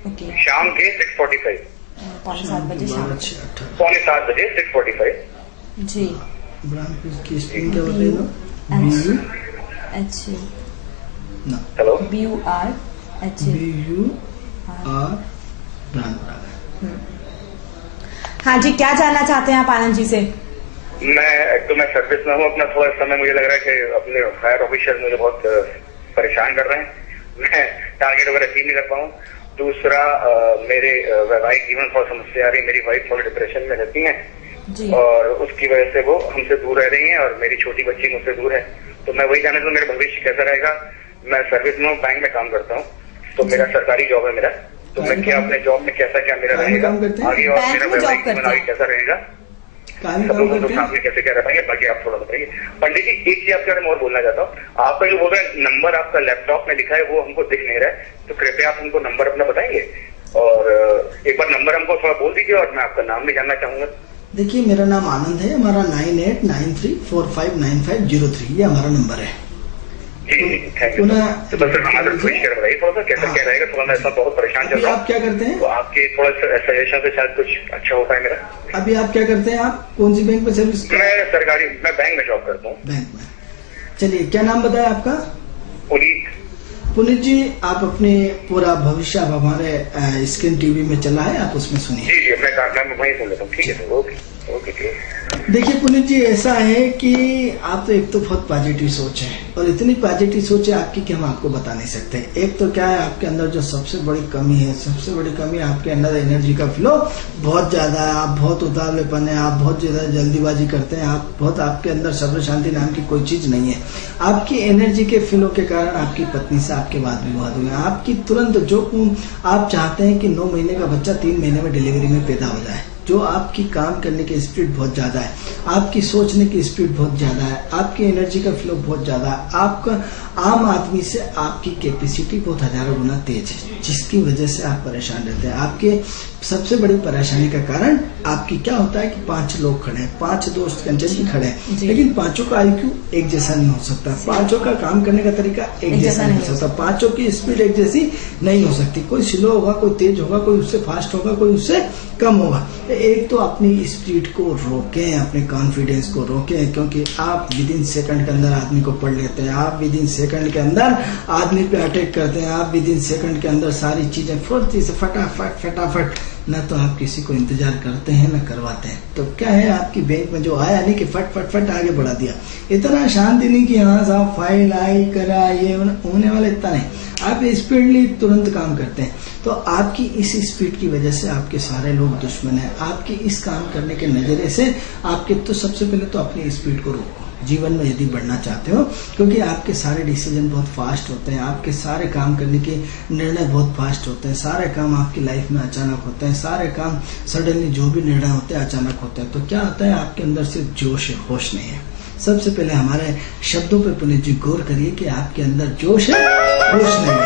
ओके। शाम के 6:45, 7:15 बजे शाम। 7:15 बजे 6:45। जी। बुरहानपुर की स्पेलिंग क्या बताइए ना? BURH hello. BUR बुरहानपुर। हाँ जी, क्या जानना चाहते हैं आप आनंद जी से? मैं सर्विस में हूँ अपना। थोड़ा समय मुझे लग रहा है कि अपने हायर ऑफिसर मुझे बहुत परेशान कर रहे हैं, मैं टारगेट वगैरह अचीव नहीं कर पाऊँ। दूसरा, मेरे वैवाहिक जीवन थोड़ा समस्या आ रही है। मेरी वाइफ थोड़ी डिप्रेशन में रहती है, और उसकी वजह से वो हमसे दूर रह रही हैं, और मेरी छोटी बच्ची मुझसे दूर है। तो मैं वही जानना चाहता हूँ मेरा भविष्य कैसा रहेगा। मैं सर्विस में हूँ, बैंक में काम करता हूँ, तो मेरा सरकारी जॉब है मेरा। तो मैं क्या अपने जॉब में कैसा क्या मेरा रहेगा आगे, और मेरा वैवाहिक जीवन आगे कैसा रहेगा, सामने कैसे क्या रहेगा, बाकी आप थोड़ा बताइए। पंडित जी, एक चीज आपके बारे में और बोलना चाहता हूँ। आपका जो बोल रहे हैं नंबर आपका लैपटॉप में लिखा है, वो हमको दिख नहीं रहा है, तो कृपया आप हमको नंबर अपना बताएंगे, और एक बार नंबर हमको थोड़ा बोल दीजिए, और मैं आपका नाम भी जानना चाहूंगा। देखिए, मेरा नाम आनंद है। हमारा 9893459503 ये हमारा नंबर है। Thank you. तो बस हमारा बताइए थोड़ा सा कैसा क्या रहेगा। थोड़ा मैं ऐसा बहुत परेशान चल रहा हूँ। आप क्या करते हैं? तो आपके थोड़ा सजेशन से शायद कुछ अच्छा हो पाए मेरा। अभी आप क्या करते हैं? आप कौन सी बैंक में सर्विस? मैं बैंक में जॉब करता हूँ। बैंक में। चलिए, क्या नाम बताया आपका? पुनीत जी, आप अपने पूरा भविष्य आप हमारे स्क्रीन टीवी में चला है, आप उसमें सुनिए। जी, मैं वहीं सुन लेता हूँ। ठीक है सर, ओके। देखिए पुनीत जी, ऐसा है कि आप तो एक तो बहुत पॉजिटिव सोच है, और इतनी पॉजिटिव सोच है आपकी कि हम आपको बता नहीं सकते। एक तो क्या है, आपके अंदर जो सबसे बड़ी कमी है, सबसे बड़ी कमी आपके अंदर एनर्जी का फ्लो बहुत ज्यादा है। आप बहुत उतावलेपन है, आप बहुत ज्यादा जल्दीबाजी करते हैं, आपके अंदर सब्र शांति नाम की कोई चीज नहीं है। आपकी एनर्जी के फ्लो के कारण आपकी पत्नी से आपके वाद विवाद हुए। आपकी तुरंत जो आप चाहते हैं कि 9 महीने का बच्चा 3 महीने में डिलीवरी में पैदा हो जाए, जो आपकी काम करने की स्पीड बहुत ज्यादा है, आपकी सोचने की स्पीड बहुत ज्यादा है, आपकी एनर्जी का फ्लो बहुत ज्यादा है, आपका आम आदमी से आपकी कैपेसिटी बहुत हजारों गुना तेज है, जिसकी वजह से आप परेशान रहते हैं। आपके सबसे बड़ी परेशानी का कारण आपकी क्या होता है कि 5 लोग खड़े हैं, 5 दोस्त कंचन भी खड़े हैं, लेकिन 5 का IQ एक जैसा नहीं हो सकता, 5 का काम करने का तरीका एक जैसा नहीं हो सकता, 5 की स्पीड एक जैसी नहीं हो सकती। कोई स्लो होगा, कोई तेज होगा, कोई उससे फास्ट होगा, कोई उससे कम होगा। एक तो अपनी स्पीड को रोकें, अपने कॉन्फिडेंस को रोकें, क्योंकि आप विद इन सेकंड के अंदर आदमी को पढ़ लेते हैं, आप विद इन सेकंड के अंदर आदमी पे अटैक करते हैं, आप विद इन सेकंड के अंदर सारी चीजें फुर्ती से फटाफट फटाफट, न तो आप किसी को इंतजार करते हैं न करवाते हैं। तो क्या है, आपकी बैंक में जो आया नहीं कि फट फट फट आगे बढ़ा दिया, इतना शांति नहीं कि हाँ साहब फाइल आई करा ये होने वाला, इतना नहीं, आप स्पीडली तुरंत काम करते हैं। तो आपकी इस स्पीड की वजह से आपके सारे लोग दुश्मन हैं, आपकी इस काम करने के नजरिए से आपके, तो सबसे पहले तो अपनी स्पीड को रोको जीवन में यदि बढ़ना चाहते हो, क्योंकि आपके सारे डिसीजन बहुत फास्ट होते हैं, आपके सारे काम करने के निर्णय बहुत फास्ट होते हैं, सारे काम आपकी लाइफ में अचानक होते हैं, सारे काम सडनली जो भी निर्णय होते हैं अचानक होते हैं। तो क्या होता है, आपके अंदर सिर्फ जोश है, होश नहीं है। सबसे पहले हमारे शब्दों पे पुनीत जी गौर करिए कि आपके अंदर जोश है, होश नहीं है।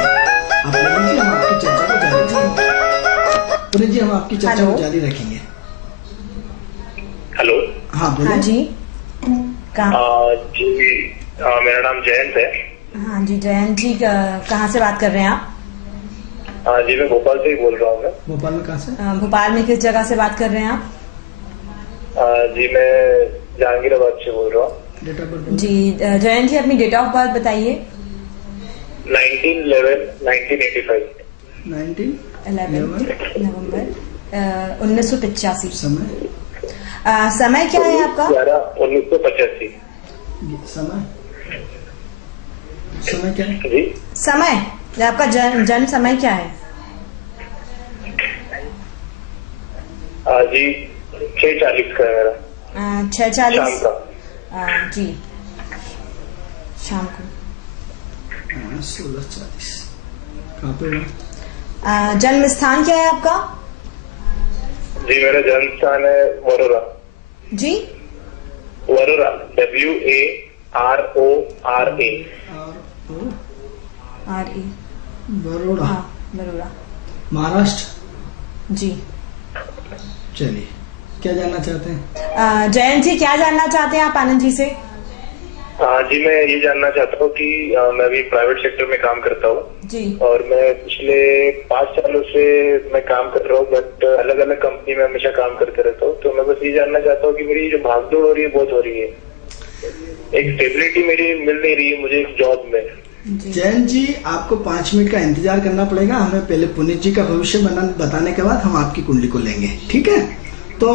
अब पुनीत जी हम आपकी चर्चा को जारी रखेंगे, पुनीत जी हम आपकी चर्चा को जारी रखेंगे। हेलो, हाँ बोलिए। हाँ जी, जी मेरा नाम जयंत है। हाँ जी जयंत जी, कहाँ से बात कर रहे हैं आप? जी मैं भोपाल से ही बोल रहा हूँ। मैं भोपाल में कहाँ से? भोपाल में किस जगह से बात कर रहे हैं आप? जी मैं जहांगीराबाद से बोल रहा हूँ। डेट ऑफ बर्थ जी जयंत जी, अपनी डेट ऑफ बर्थ बताइए। 19/11/1985। 11 नवंबर 1985। समय? समय क्या है आपका? 1985। समय क्या है जी? समय आपका जन्म समय क्या है? जी 6:40 का है मेरा। 6:40 शाम का। जी शाम को। 16:40। कहाँ पे हुआ? जन्म स्थान क्या है आपका? जी मेरा जन्म स्थान है वरोरा। जी वरोरा, WARORA। RE बड़ोड़ा, बरोड़ा, महाराष्ट्र। जी। चलिए, क्या जानना चाहते हैं? जयंत जी, क्या जानना चाहते हैं आप आनंद जी से? जी मैं ये जानना चाहता हूँ कि मैं भी प्राइवेट सेक्टर में काम करता हूँ जी, और मैं पिछले 5 सालों से मैं काम कर रहा हूँ, बट अलग अलग कंपनी में हमेशा काम करते रहता हूँ। तो मैं बस ये जानना चाहता हूँ कि मेरी जो भागदौड़ हो रही है बहुत हो रही है, एक स्टेबिलिटी मेरी मिल नहीं रही है मुझे एक जॉब में। जैन जी, आपको 5 मिनट का इंतजार करना पड़ेगा, हमें पहले पुनीत जी का भविष्य बताने के बाद हम आपकी कुंडली को लेंगे, ठीक है? तो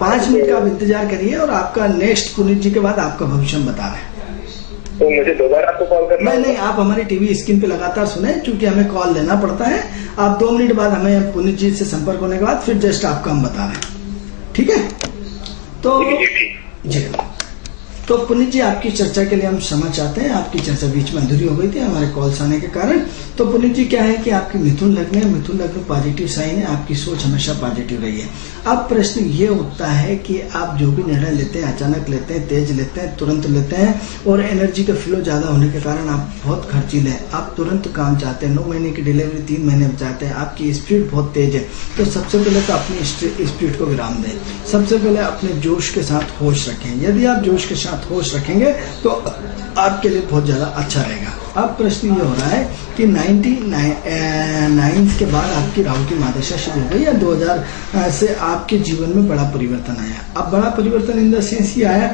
5 मिनट का आप इंतजार करिए और आपका नेक्स्ट पुनीत जी के बाद आपका भविष्य हम बता रहे हैं। तो मुझे दोबारा आपको कॉल करना? नहीं, आप हमारी टीवी स्क्रीन पे लगातार सुने, क्योंकि हमें कॉल लेना पड़ता है। आप 2 मिनट बाद हमें पुनीत जी से संपर्क होने के बाद फिर जस्ट आपका हम बता रहे हैं, ठीक है? तो जी, तो पुनीत जी, आपकी चर्चा के लिए हम क्षमा चाहते हैं, आपकी चर्चा बीच में अधूरी हो गई थी हमारे कॉल्स आने के कारण। तो पुनीत जी, क्या है कि आपकी मिथुन लग्न है, मिथुन लग्न पॉजिटिव साइन है, आपकी सोच हमेशा पॉजिटिव रही है। अब प्रश्न ये उठता है कि आप जो भी निर्णय लेते हैं अचानक लेते हैं, तेज लेते हैं, तुरंत लेते हैं, और एनर्जी का फ्लो ज्यादा होने के कारण आप बहुत खर्चीले हैं, आप तुरंत काम चाहते हैं, 9 महीने की डिलीवरी 3 महीने में चाहते हैं, आपकी स्पीड बहुत तेज है। तो सबसे पहले तो अपनी स्पीड को विराम दें, सबसे पहले अपने जोश के साथ होश रखें। यदि आप जोश के साथ होश रखेंगे तो आपके लिए बहुत ज्यादा अच्छा रहेगा। अब प्रश्न ये हो रहा है कि 99 के बाद आपकी राहु की महादशा शुरू हो गई या 2000 से आपके जीवन में बड़ा परिवर्तन आया। अब बड़ा परिवर्तन इन द सेंस ये आया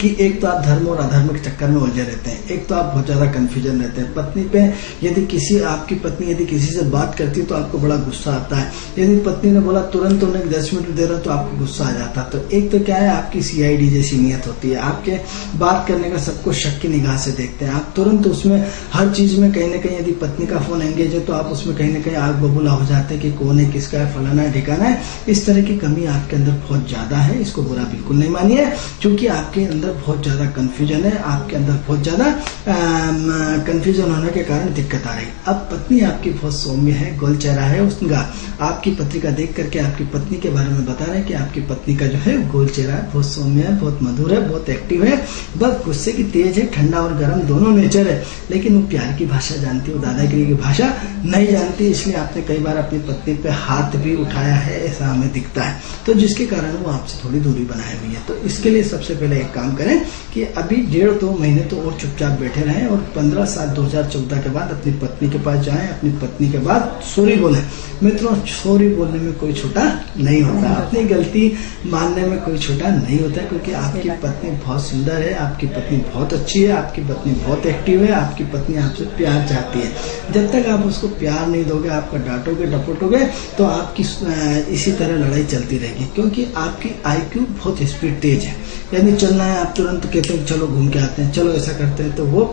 कि एक तो आप धर्म और अधर्म के चक्कर में उलझे रहते हैं, एक तो आप बहुत ज्यादा कंफ्यूजन रहते हैं। पत्नी पे यदि आपकी पत्नी यदि किसी से बात करती है तो आपको बड़ा गुस्सा आता है, यदि पत्नी ने बोला तुरंत उन्हें 10 मिनट दे रहा तो आपको गुस्सा आ जाता है। तो एक तो क्या है, आपकी CID जैसी नीयत होती है, आपके बात करने का सबको शक की निगाह से देखते हैं, आप तुरंत उसमें हर चीज में कहीं ना कहीं यदि पत्नी का फोन एंगेज है तो आप उसमें कहीं ना कहीं आग बबूला हो जाते हैं कि कौन है, किसका है, फलाना है, ठिकाना है। इस तरह की कमी आपके अंदर बहुत ज्यादा है, इसको बुरा बिल्कुल नहीं मानिए, क्योंकि आपके अंदर बहुत ज्यादा कंफ्यूजन है, आपके अंदर बहुत ज्यादा कंफ्यूजन होने के कारण दिक्कत आ रही। अब पत्नी आपकी बहुत सौम्य है, गोल चेहरा है उसका, आपकी पत्रिका देख करके आपकी पत्नी के बारे में बता रहे हैं कि आपकी पत्नी का जो है गोल चेहरा है, बहुत सौम्य है, बहुत मधुर है, बहुत एक्टिव है, बस गुस्से की तेज है, ठंडा और गर्म दोनों नेचर है, लेकिन वो प्यार की भाषा जानती है, वो दादागिरी की भाषा नहीं जानती। इसलिए आपने कई बार अपनी पत्नी पे हाथ भी उठाया है, ऐसा हमें दिखता है, तो जिसके कारण वो आपसे थोड़ी दूरी बनाए हुई है। तो इसके लिए सबसे पहले एक काम करें कि अभी 1.5-2 महीने तो और चुपचाप बैठे रहें और 15/7/2014 के बाद अपनी पत्नी के पास जाएं, अपनी पत्नी के बाद सॉरी बोलें। मित्रों, सॉरी बोलने में कोई छोटा नहीं होता, अपनी गलती मानने में कोई छोटा नहीं होता, क्योंकि आपकी पत्नी बहुत सुंदर है, आपकी पत्नी बहुत अच्छी है, आपकी पत्नी बहुत एक्टिव है, आपकी पत्नी आपसे प्यार चाहती है। जब तक आप उसको प्यार नहीं दोगे, आपका डांटोगे डपोटोगे, तो आपकी इसी तरह लड़ाई चलती रहेगी, क्योंकि आपकी IQ बहुत स्पीड तेज है। यदि चलना है, आप तुरंत कहते हैं चलो घूम के आते हैं, चलो ऐसा करते हैं, तो वो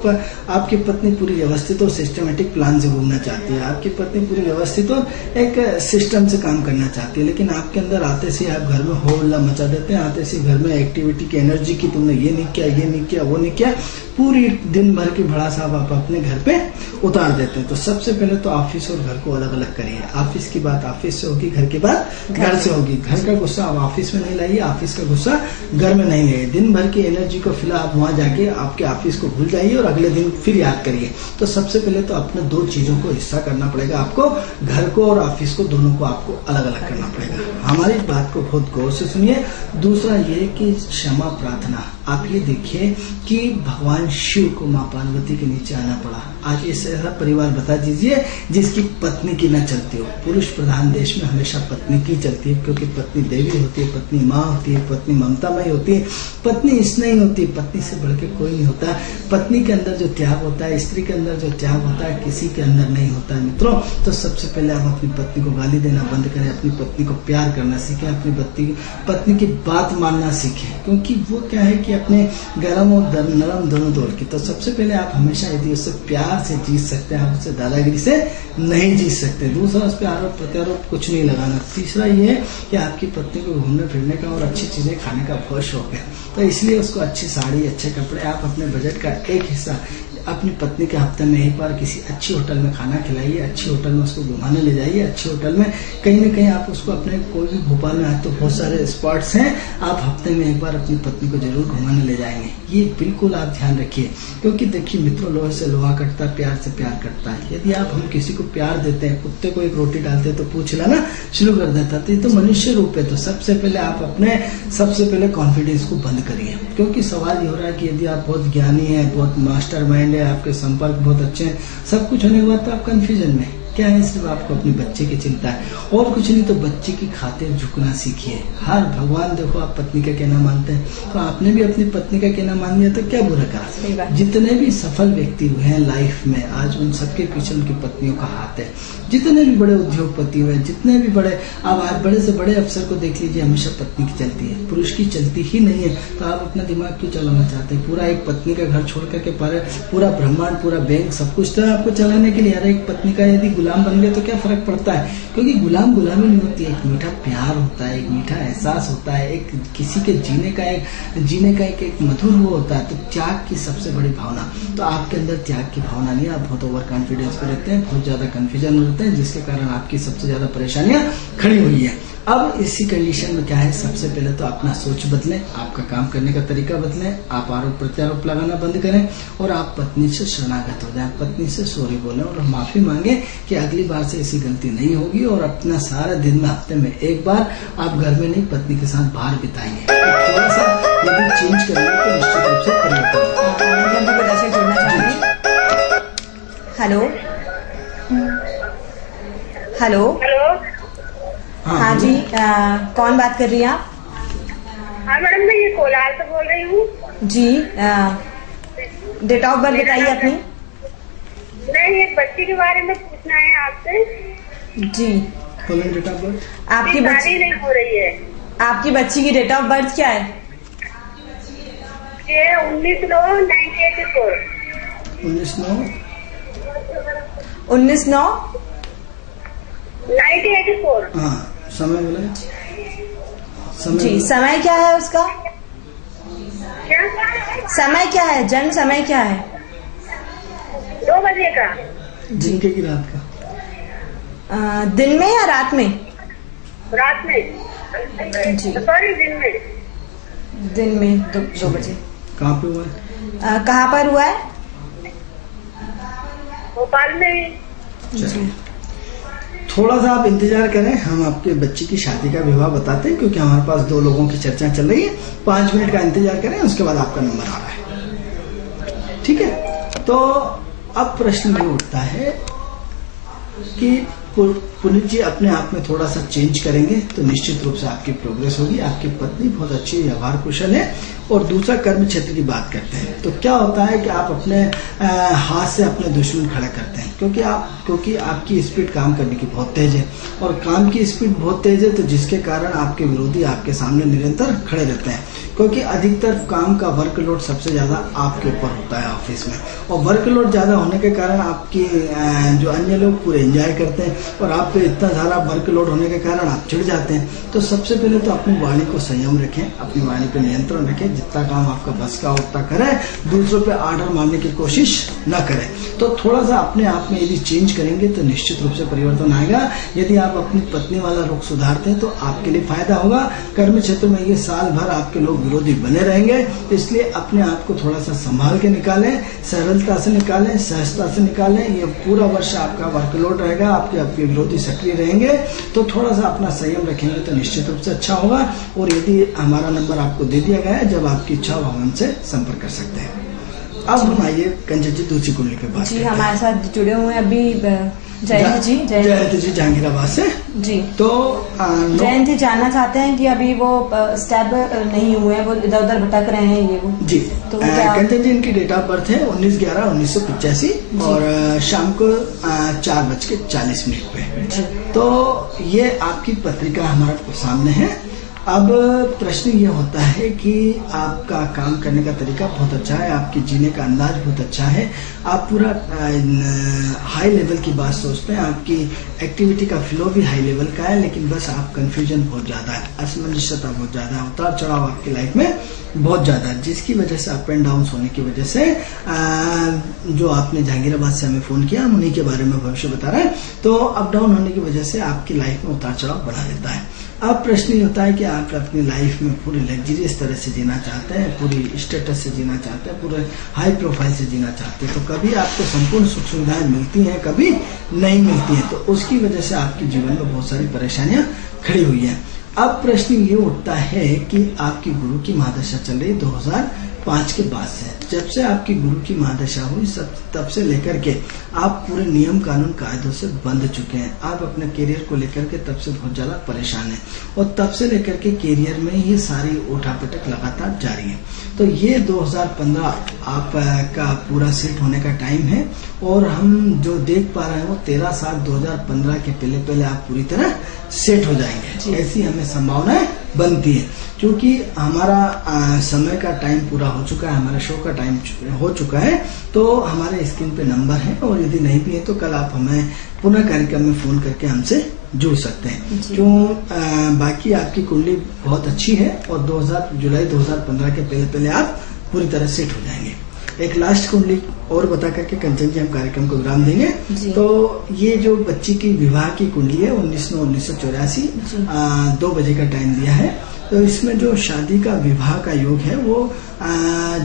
आपकी पत्नी पूरी व्यवस्थित और सिस्टमेटिक प्लान से घूमना चाहती है, आपकी पत्नी पूरी व्यवस्थित और एक सिस्टम से काम करना चाहती है। लेकिन आपके अंदर आते से आप घर में हो हल्ला मचा देते हैं, आते से घर में एक्टिविटी की एनर्जी की तुमने ये नहीं किया, ये नहीं किया, वो नहीं किया, पूरी दिन भर की भड़ास आप अपने घर पे उतार देते हैं। तो सबसे पहले तो ऑफिस और घर को अलग अलग करिए। ऑफिस की बात ऑफिस से होगी, घर की बात घर से होगी। घर का गुस्सा आप ऑफिस में नहीं लाइए, ऑफिस का गुस्सा घर में नहीं लाइए। दिन भर की एनर्जी को फिलहाल आप वहां जाके आपके ऑफिस को भूल जाइए और अगले दिन फिर याद करिए। तो सबसे पहले तो अपने 2 चीजों को हिस्सा करना पड़ेगा आपको, घर को और ऑफिस को, दोनों को आपको अलग अलग करना पड़ेगा। हमारी बात को बहुत गौर से सुनिए। दूसरा ये कि क्षमा प्रार्थना। आप ये देखिए कि भगवान शिव को माँ पार्वती के नीचे आना पड़ा। आज ऐसा परिवार बता दीजिए जिसकी पत्नी की न चलती हो। पुरुष प्रधान देश में हमेशा पत्नी की चलती है, क्योंकि पत्नी देवी होती है, पत्नी माँ होती है, पत्नी ममतामयी होती है, पत्नी स्नेही होती है। पत्नी से बढ़ के कोई नहीं होता। पत्नी के अंदर जो त्याग होता है, स्त्री के अंदर जो त्याग होता है, किसी के अंदर नहीं होता है। मित्रों, तो सबसे पहले आप अपनी पत्नी को गाली देना बंद करें, अपनी पत्नी को प्यार करना सीखें, अपनी पत्नी की बात मानना सीखें, क्योंकि वो क्या है कि अपने गरम और नरम दोनों दौर की। तो सबसे पहले आप हमेशा यदि उससे प्यार से जीत सकते हैं, आप उससे दादागिरी से नहीं जीत सकते। दूसरा, उस पर आरोप प्रत्यारोप कुछ नहीं लगाना। तीसरा ये है कि आपकी पत्नी को घूमने फिरने का और अच्छी चीजें खाने का बहुत शौक है, तो इसलिए उसको अच्छी साड़ी, अच्छे कपड़े, आप अपने बजट का एक हिस्सा अपनी पत्नी के हफ्ते में एक बार किसी अच्छी होटल में खाना खिलाइए, अच्छी होटल में उसको घुमाने ले जाइए, अच्छी होटल में कहीं न कहीं आप उसको अपने कोई भी, भोपाल में आज तो बहुत सारे स्पॉट्स हैं, आप हफ्ते में एक बार अपनी पत्नी को जरूर घुमाने ले जाएंगे। ये बिल्कुल आप ध्यान रखिए, क्योंकि देखिए मित्रों, लोहे से लोहा कटता है, प्यार से प्यार कटता है। यदि आप हम किसी को प्यार देते हैं, कुत्ते को एक रोटी डालते हैं तो पूछ लाना शुरू कर देता, तो ये तो मनुष्य रूप है। तो सबसे पहले आप अपने कॉन्फिडेंस को बंद करिए, क्योंकि सवाल ये हो रहा है कि यदि आप बहुत ज्ञानी है, बहुत मास्टरमाइंड, आपके संपर्क बहुत अच्छे हैं, सब कुछ होने के बाद तो आप कंफ्यूजन में क्या है, सिर्फ आपको अपने बच्चे की चिंता है और कुछ नहीं। तो बच्चे की खातिर झुकना सीखिए। हर भगवान देखो, आप पत्नी का कहना मानते हैं, तो आपने भी अपनी पत्नी का कहना मान लिया, तो क्या बुरा करा। जितने भी सफल व्यक्ति हुए हैं लाइफ में, आज उन सबके पीछे उनकी पत्नियों का हाथ है। जितने भी बड़े उद्योगपति हुए, जितने भी बड़े, अब आप बड़े से बड़े अफसर को देख लीजिए, हमेशा पत्नी की चलती है, पुरुष की चलती ही नहीं है। तो आप अपना दिमाग क्यों चलाना चाहते हैं? पूरा एक पत्नी का घर छोड़ करके पूरा ब्रह्मांड, पूरा बैंक, सब कुछ तो आपको चलाने के लिए। अरे एक पत्नी का यदि गुलाम बन गए तो क्या फर्क पड़ता है? क्योंकि गुलामी नहीं होती है, एक मीठा प्यार होता है, एक मीठा एहसास होता है, एक किसी के जीने का एक मधुर वो होता है। तो त्याग की सबसे बड़ी भावना, तो आपके अंदर त्याग की भावना नहीं है। आप बहुत ओवर कॉन्फिडेंस पे रहते हैं, बहुत ज्यादा कंफ्यूजन रहते हैं, जिसके कारण आपकी सबसे ज्यादा परेशानियां खड़ी हुई है। अब इसी कंडीशन में क्या है, सबसे पहले तो अपना सोच बदलें, आपका काम करने का तरीका बदलें, आप आरोप प्रत्यारोप लगाना बंद करें और आप पत्नी से शरणागत हो जाए, पत्नी से सॉरी बोलें और माफी मांगे कि अगली बार से ऐसी गलती नहीं होगी। और अपना सारा दिन में, हफ्ते में एक बार आप घर में नहीं, पत्नी के साथ बाहर बिताएंगे। थोड़ा सा यदि चेंज करेंगे तो निश्चित रूप से परिवर्तन। हेलो हेलो, हाँ जी, कौन बात कर रही हैं आप? हाँ मैडम, मैं ये कोलार से बोल रही हूँ जी। डेट ऑफ बर्थ बताइए अपनी। नहीं, एक बच्ची के बारे में पूछना है आपसे जी। Date of birth? आपकी बच्ची नहीं हो रही है। आपकी बच्ची की डेट ऑफ बर्थ क्या है? ये 19/9/1984। 19/9/1984। हाँ, समय बोला जी। समय क्या है उसका? क्या समय क्या है? जन्म समय क्या है? 2 बजे का। दिन के की रात का? दिन में या रात में? रात में जी, सॉरी, दिन में। दिन में 2 बजे। कहाँ पे हुआ है? कहाँ पर हुआ है? भोपाल में। जी। थोड़ा सा आप इंतजार करें, हम आपके बच्ची की शादी का विवाह बताते हैं, क्योंकि हमारे पास 2 लोगों की चर्चा चल रही है। 5 मिनट का इंतजार करें, उसके बाद आपका नंबर आ रहा है, ठीक है। तो अब प्रश्न ये उठता है कि पुनीत जी अपने आप में थोड़ा सा चेंज करेंगे तो निश्चित रूप से आपकी प्रोग्रेस होगी। आपकी पत्नी बहुत अच्छी व्यवहार कुशल है। और दूसरा, कर्म क्षेत्र की बात करते हैं तो क्या होता है कि आप अपने हाथ से अपने दुश्मन खड़ा करते हैं, क्योंकि आपकी स्पीड काम करने की बहुत तेज है और काम की स्पीड बहुत तेज है, तो जिसके कारण आपके विरोधी आपके सामने निरंतर खड़े रहते हैं, क्योंकि अधिकतर काम का वर्कलोड सबसे ज्यादा आपके ऊपर होता है ऑफिस में। और वर्कलोड ज्यादा होने के कारण आपकी जो अन्य लोग पूरे एंजॉय करते हैं और आप पे इतना सारा वर्कलोड होने के कारण आप चिढ़ जाते हैं। तो सबसे पहले तो अपनी वाणी को संयम रखें, अपनी वाणी पे नियंत्रण रखें, जितना काम आपका बस का उतना करें, दूसरों पे आर्डर मारने की कोशिश न करें। तो थोड़ा सा अपने आप में यदि चेंज करेंगे तो निश्चित रूप से परिवर्तन आएगा। यदि आप अपनी पत्नी वाला रुख सुधारते हैं तो आपके लिए फायदा होगा। कर्म क्षेत्र में ये साल भर आपके लोग विरोधी बने रहेंगे, इसलिए अपने आप को थोड़ा सा संभाल के निकालें, सरलता से निकालें, सहजता से निकालें। ये पूरा वर्ष आपका वर्कलोड रहेगा, आपके विरोधी सक्रिय रहेंगे, तो थोड़ा सा अपना संयम रखेंगे तो निश्चित रूप से अच्छा होगा। और यदि हमारा नंबर आपको दे दिया गया है, जब आपकी इच्छा हो हम हमसे संपर्क कर सकते हैं। अब हम आइए कंचन जी दूसरी कुंडली पे बात जी, हमारे साथ जुड़े हुए हैं अभी जयंत जी जहांगीराबाद से जी। तो जयंत जी जानना चाहते हैं कि अभी वो स्टेप नहीं हुए हैं, वो इधर उधर भटक रहे हैं ये वो जी। तो कंचन जी इनकी डेट ऑफ बर्थ है 19/11/1985 और शाम को 4:40 पे। तो ये आपकी पत्रिका हमारे सामने है। अब प्रश्न ये होता है कि आपका काम करने का तरीका बहुत अच्छा है, आपके जीने का अंदाज बहुत अच्छा है, आप पूरा हाई लेवल की बात सोचते हैं, आपकी एक्टिविटी का फ्लो भी हाई लेवल का है, लेकिन बस आप कंफ्यूजन बहुत ज्यादा है, असमंजसता बहुत ज्यादा है, उतार चढ़ाव आपकी लाइफ में बहुत ज्यादा है, जिसकी वजह से अप एंड डाउन होने की वजह से जो आपने जहांगीराबाद से हमें फोन किया, हम उन्हीं के बारे में भविष्य बता रहे हैं। तो अप डाउन होने की वजह से आपकी लाइफ में उतार चढ़ाव बढ़ा देता है। अब प्रश्न ये होता है कि आप अपनी लाइफ में पूरी लग्जरियस तरह से जीना चाहते हैं, पूरी स्टेटस से जीना चाहते हैं, पूरे हाई प्रोफाइल से जीना चाहते हैं, तो कभी आपको संपूर्ण सुख सुविधाएं मिलती हैं, कभी नहीं मिलती हैं, तो उसकी वजह से आपके जीवन में बहुत सारी परेशानियां खड़ी हुई हैं। अब प्रश्न ये उठता है कि आपकी गुरु की महादशा चल रही 2005 के बाद से, जब से आपकी गुरु की महादशा हुई तब से लेकर के आप पूरे नियम कानून कायदों से बंध चुके हैं। आप अपने करियर को लेकर के तब से बहुत ज्यादा परेशान हैं और तब से लेकर के करियर में ये सारी उठापटक लगातार जारी है। तो ये 2015 आपका पूरा सेट होने का टाइम है और हम जो देख पा रहे हैं वो 13/7/2015 के पहले आप पूरी तरह सेट हो जाएंगे, ऐसी हमें संभावनाएं बनती है। क्योंकि हमारा समय का टाइम पूरा हो चुका है, हमारे शो का टाइम हो चुका है, तो हमारे स्क्रीन पे नंबर है और यदि नहीं भी है तो कल आप हमें पुनः कार्यक्रम में फोन करके हमसे जुड़ सकते हैं। क्यों बाकी आपकी कुंडली बहुत अच्छी है और जुलाई 2015 के पहले आप पूरी तरह सेट हो जाएंगे। एक लास्ट कुंडली और बता करके कंचन जी हम कार्यक्रम को विराम देंगे। तो ये जो बच्ची की विवाह की कुंडली है 19/9/1984 2 बजे का टाइम दिया है। तो इसमें जो शादी का विवाह का योग है वो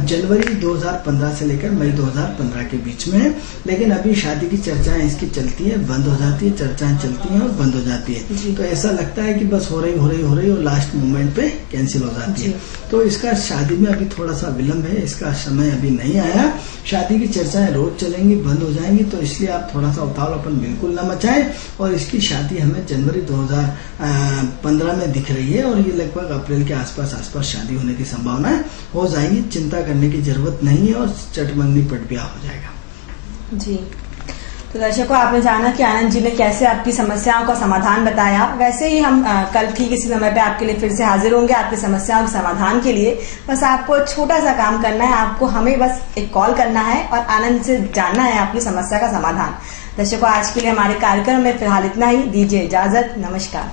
जनवरी 2015 से लेकर मई 2015 के बीच में है, लेकिन अभी शादी की चर्चाएं इसकी चलती है, बंद हो जाती है, चर्चाएं चलती हैं और बंद हो जाती है। तो ऐसा लगता है कि बस हो रही और लास्ट मोमेंट पे कैंसिल हो जाती है। तो इसका शादी में अभी थोड़ा सा विलंब है, इसका समय अभी नहीं आया। शादी की चर्चाएं रोज चलेंगी, बंद हो जाएंगी, तो इसलिए आप थोड़ा सा उतावलापन बिल्कुल न मचाएं। और इसकी शादी हमें जनवरी 2015 में दिख रही है और ये लगभग अप्रैल के आसपास शादी होने की संभावना हो जाएगी। चिंता करने की जरूरत नहीं है और चटमंगनी पट ब्याह हो जाएगा। जी, तो दर्शकों आपने जाना कि आनंद जी ने कैसे आपकी समस्याओं का समाधान बताया। वैसे ही हम कल ठीक इसी समय पे आपके लिए फिर से हाजिर होंगे आपकी समस्याओं के समाधान के लिए। बस आपको छोटा सा काम करना है, आपको हमें बस एक कॉल करना है और आनंद से जानना है आपकी समस्या का समाधान। दर्शकों आज के लिए हमारे कार्यक्रम में फिलहाल इतना ही। दीजिए इजाजत। नमस्कार।